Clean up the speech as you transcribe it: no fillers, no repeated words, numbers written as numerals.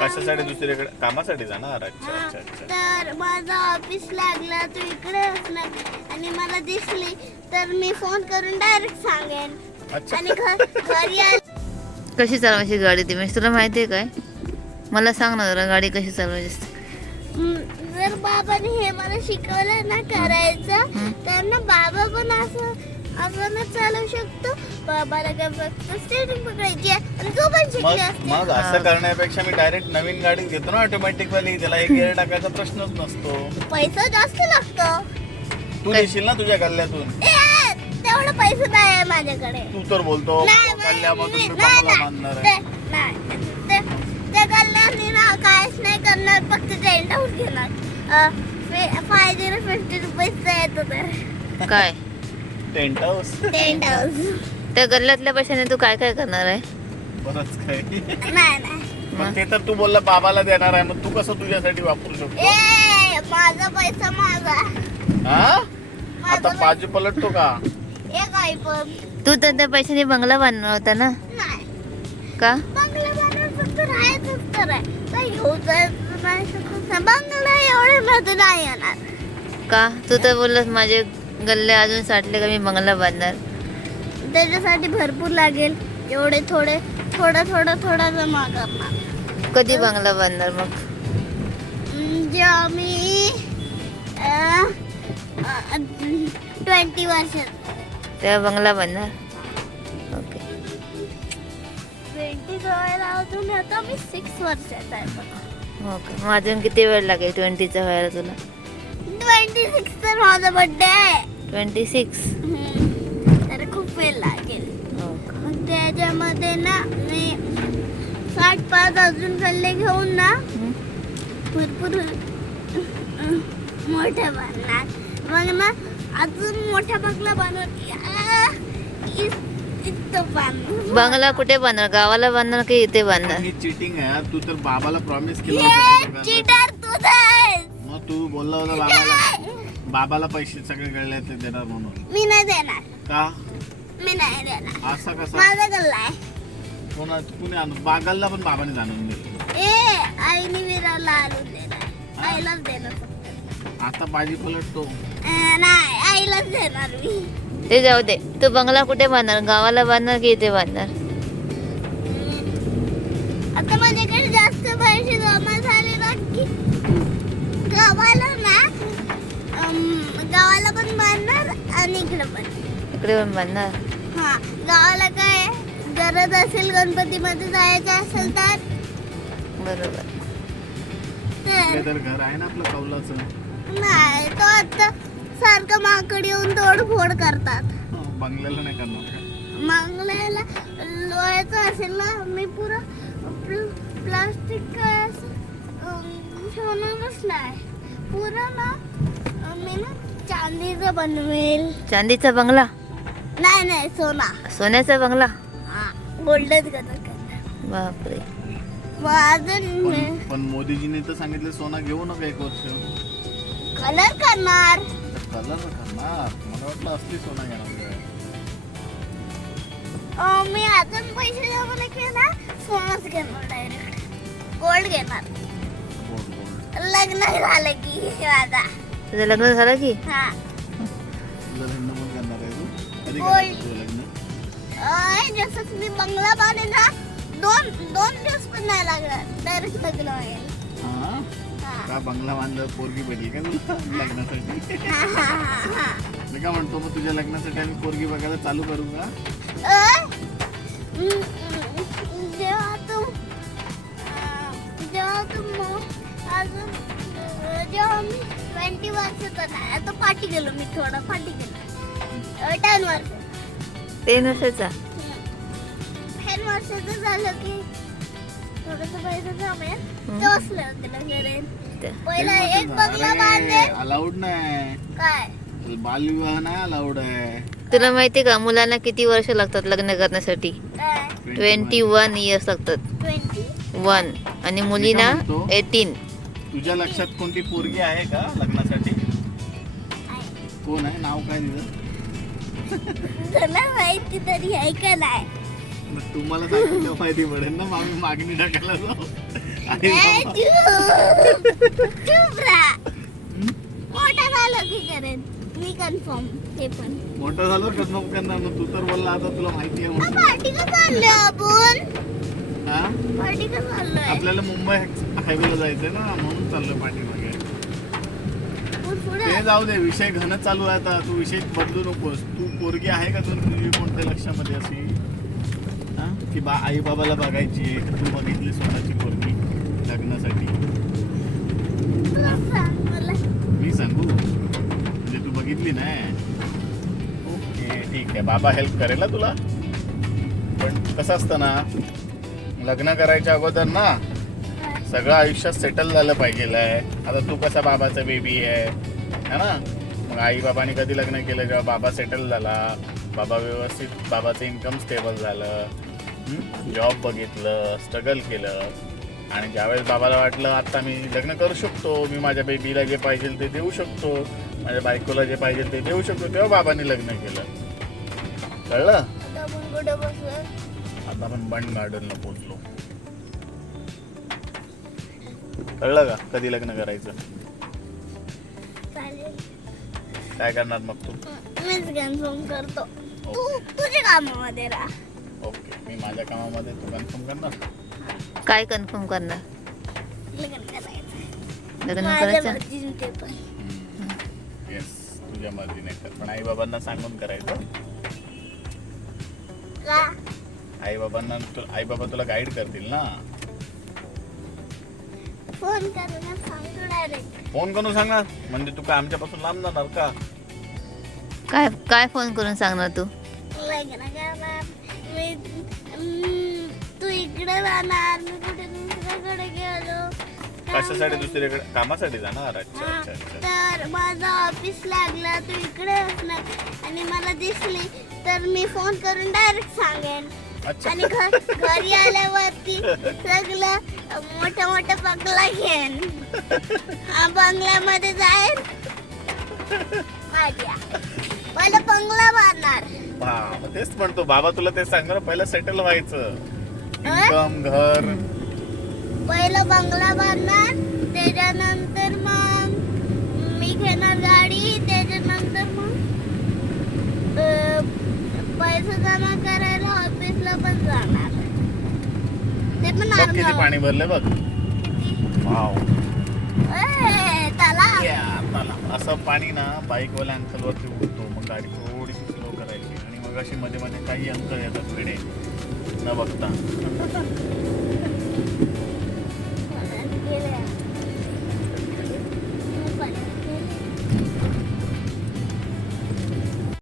कशासाठी दुसरीकडे कामासाठी जाणार? अच्छा अच्छा अच्छा. तर माझा ऑफिस लागला तू इकडे असणार आणि मला दिसली तर मी फोन करून डायरेक्ट सांगेन अच्छा. आणि घरी आली. कशी चालवायची गाडी ती म्हणजे तुला माहिती आहे काय? मला सांग ना जरा गाडी कशी चालवायची असते. जर बाबाने हे मला शिकवलं ना करायचं तर ना बाबा पण असं आपण चालवू शकतो. बाबाला काय फक्त स्टेरिंग पकडायची आणि तू पण शिकली असते. मग असं करण्यापेक्षा मी डायरेक्ट नवीन गाडी घेतो ना ऑटोमॅटिक वाली. त्याला एक गिअर टाकायचा प्रश्नच नसतो. पैसा जास्त लागतो. तू देशील ना तुझ्या गल्ल्यातून? तेवढं पैसे नाही आहे माझ्याकडे. तू तर बोलतो नाही, गल्ल्यामधून मी नाही, बंगला नाही. बांधणार आहे. त्या गल्ल्याने ना काहीच नाही करणार फक्त टेंट हाऊस घेणार. 50 रुपयाचा येतो तर काय टेंट हाऊस टेंट हाऊस. त्या गल्ल्यातल्या पैशाने तू काय काय करणार आहे? बरंच काही. नाही मग ते तर तू बोलला बाबाला देणार आहे. मग तू कसं तुझ्यासाठी वापरू शकतो? माझा पैसा माझा. हा माझा आता बाजू पलटतो का? एक आयफोन तू तर त्या पैशाने बंगला बांधणार होता ना? नाही. का? बंगला बांधून फक्त राहायचंच तर आहे. काही घेऊ जायचं नाही शकत नाही. बंगला एवढे मध्ये नाही येणार. का? तू तर बोललास माझे गल्ले अजून साठले का मी बंगला बांधणार. त्याच्यासाठी भरपूर लागेल. एवढे थोडा जमा करणार. कधी बंगला बांधणार मग? जेव्हा मी 20 वर्षात. तेव्हा बंगला बांधणार. ओके. 20 जवळ अजून आता मी 6 वर्षात आहे बघा. हो का? मग अजून किती वेळ लागेल 20चा व्हायला तुला? 26 तर माझा बर्थडे आहे. 26? तर खूप वेळ लागेल. हो का? मग त्याच्यामध्ये ना मी 65 अजून गल्ले घेऊन ना भरपूर मोठ्या बांधणार. मग ना अजून मोठ्या बंगला बनवून इथं बांधणार. बंगला कुठे बांधणार? गावाला बांधणार की इथे बांधणार? ही चीटिंग आहे यार. तू तर बाबाला प्रॉमिस केलं होतं. चीटर तुझा आहेस. मग तू बोलला होता बाबाला पैसे सगळे गळले ते देणार म्हणून. मी नाही देणार. का? मी नाही देणार. असा कसा? माझा गल्ला आहे. कुणी आणून बागाला पण बाबाने जाणून दिलं. आईने विराला आणून देणार. आईलाच देणार फक्त. आता बाजी पलटतो. नाही आईलाच देणार मी. ते जाऊ दे. तू बंगला कुठे बांधणार? गावाला बांधणार की इथे बांधणार? आता माझ्याकडे जास्त पैसे जमा झाले ना की गावाला पण बांधणार आणि इकडे पण. इकडे पण बांधणार? हा गावाला काय गरज असेल गणपतीमध्ये जायचं असेल तर. बरोबर. तर घर आहे ना आपलं कौलाचं. नाही तो आता सारखं माकड येऊन तोडफोड करतात. बंगल्याला नाही करणार का? मंगल्याला लोहायचं असेल ना मी पुरं प्लास्टिक काय असं ठेवणारच नाही. पुरं ना मी ना चांदीचं बनवेल. चांदीचा बंगला? नाही सोना. सोन्याचा बंगला? Golden colour. बापरे. मग अजून पण मोदीजीने तर सांगितलं सोना घेऊ नका 1 वर्ष. कलर करणार. कलर करणार? मला वाटलं असली सोना घेणार. मी अजून पैसे जमा नाही केला सोनाच घेणार डायरेक्ट. गोल्ड घेणार. लग्न झालं की माझा. तुझं लग्न झालं की? हा तुझं लग्न पण करणार आहे तू? कधी बोल. करायचं तुझं लग्न? जसं मी बंगला बांधेन ना 2 दिवस पण नाही लागणार डायरेक्ट लग्न होईल. हा? हा. का बंगला बांधलं पोरगी भेटली का तुला लग्नासाठी? हा. मी का म्हणतो मग तुझ्या लग्नासाठी आम्ही पोरगी बघायला चालू करू का? जेव्हा मी 20 वर्षाचा नाही आता पाठी गेलो मी थोडा पाठी गेलो 10 वर्ष 3 वर्षाचा? 10 वर्षाचं झालं की थोडस पैसे जमेल तेव्हाच लग्न करेन. पहिला एक बंगला बांधेल. अलाउड नाही. काय बालविवाह नाही अलाउड आहे. तुला माहिती का मुलांना किती वर्ष लागतात लग्न करण्यासाठी? काय 21 इयर्स लागतात. 21. आणि मुलींना मी काय म्हणतो? 18. तुझ्या लक्षात कोणती पोरगी आहे का लग्नासाठी? कोण आहे? नाव काय तिचं? तुला माहिती तरी आहे का नाही? मग तुम्हाला सांगितलं माहिती पडेल ना. मग आम्ही मागणी टाकायला जाऊ. ए, चुप राहा. मोठा झालं की करेन मी कन्फर्म ते पण. मोठं झालं कन्फर्म करणार ना तू तर बोलला आता तुला माहिती आहे म्हणून. पार्टी का चाललोय आपण? हा पार्टी का चाललोय? आपल्याला मुंबई हायवेला जायचंय ना म्हणून चाललोय पाठीमागे. ते जाऊ दे, विषय घन चालू आहे आता. तू विषय बदलू नकोस. तू पोरगी आहे का तुझी कोणत्या लक्षामध्ये अशी हा की आई बाबाला बघायची तू बघितली स्वतःची पोरगी लग्नासाठी? मला मी सांगू म्हणजे तू बघितली नाही. ओके ठीक आहे, बाबा हेल्प करेल ना तुला. पण कसं असतं ना, लग्न करायच्या अगोदर ना सगळं आयुष्यात सेटल झालं पाहिजे आहे. आता तू कसा बाबाचा बेबी आहे है ना, मग आई बाबांनी कधी लग्न केलं जेव्हा बाबा सेटल झाला, बाबा व्यवस्थित, बाबाचं इन्कम स्टेबल झालं, जॉब बघितलं, स्ट्रगल केलं, आणि ज्यावेळेस बाबाला वाटलं आता मी लग्न करू शकतो, मी माझ्या बेबीला जे पाहिजे ते देऊ शकतो, माझ्या बायकोला जे पाहिजे ते देऊ शकतो, तेव्हा बाबांनी लग्न केलं. कळलं? आता आपण कुठे बसलो? आता आपण बंड गार्डनला पोहोचलो. कळलं का कधी लग्न करायचं? चालेल, काय करणार मग तू? मीच कन्फर्म करतो. तू तुझ्या कामामध्ये राहा. ओके, मी माझ्या कामामध्ये, तू कन्फर्म करणार? काय कन्फर्म करणार? लग्न करायचं. लग्न माझ्या करायचं? मर्जीने ते पण. येस, तुझ्या मर्जीने कर, पण आई बाबांना सांगून करायचं. का? आई बाबांना, आई बाबा तुला गाईड करतील ना. फोन करून सांगतो डायरेक्ट. फोन करून सांगणार म्हणजे तू काय आमच्यापासून लांब जाणार का? काय काय फोन करून सांगणार तू? लग्न करणार मी. तू इकडे जाणार, मी कुठे दुसऱ्याकडे गेलो. कशासाठी दुसरीकडे? कामासाठी जाणार? अच्छा हा, अच्छा अच्छा. तर माझं ऑफिस लागला, तू इकडे असणार आणि मला दिसली तर मी फोन करून डायरेक्ट सांगेन. अच्छा. आणि घरी आल्यावरती सगळं मोठा मोठा बंगला घेईन. बंगल्यामध्ये जाईन. माझ्या मला बंगला बांधणार. हा, मग तेच म्हणतो, बाबा तुला तेच सांगणार, पहिलं सेटल व्हायचं, इन्कम, घर. पहिलं बंगला बांधणार, त्याच्यानंतर मग मी घेणार गाडी, त्याच्यानंतर मग पैसे जमा करायला ऑफिसला पण जाणार. ते पण बघ किती पाणी भरले बघ. वाव. तलाव. तलाव. असं पाणी ना बाईकवाल्या अंकलवरती उडतो, मग गाडी थोडीशी स्लो करायची आणि मग अशी मध्ये मध्ये काही अंकल येतात वेडे न बघता.